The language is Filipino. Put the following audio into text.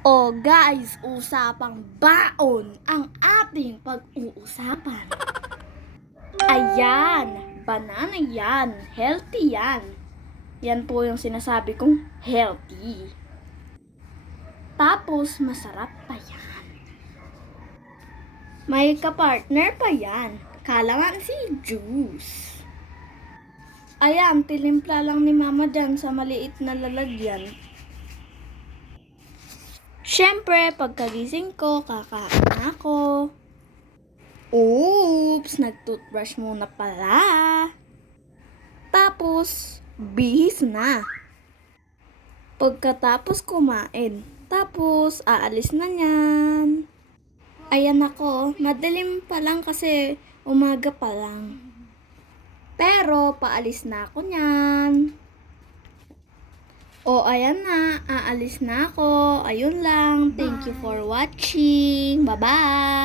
O guys, usapang baon ang ating pag-uusapan. Ayan, banana yan, healthy yan. Yan po yung sinasabi kong healthy. Tapos masarap pa yan. May kapartner pa yan, kalamansi juice. Ayan, tinimpla lang ni mama dyan sa maliit na lalagyan. Siyempre, pagkagising ko, kakain ako. Oops, nag-toothbrush muna pala. Tapos, bihis na. Pagkatapos kumain, tapos aalis na niyan. Ayan ako, madilim pa lang kasi umaga pa lang. Pero, paalis na ako niyan. O, ayan na, aalis na ako. Ayun lang, thank you for watching. Bye-bye!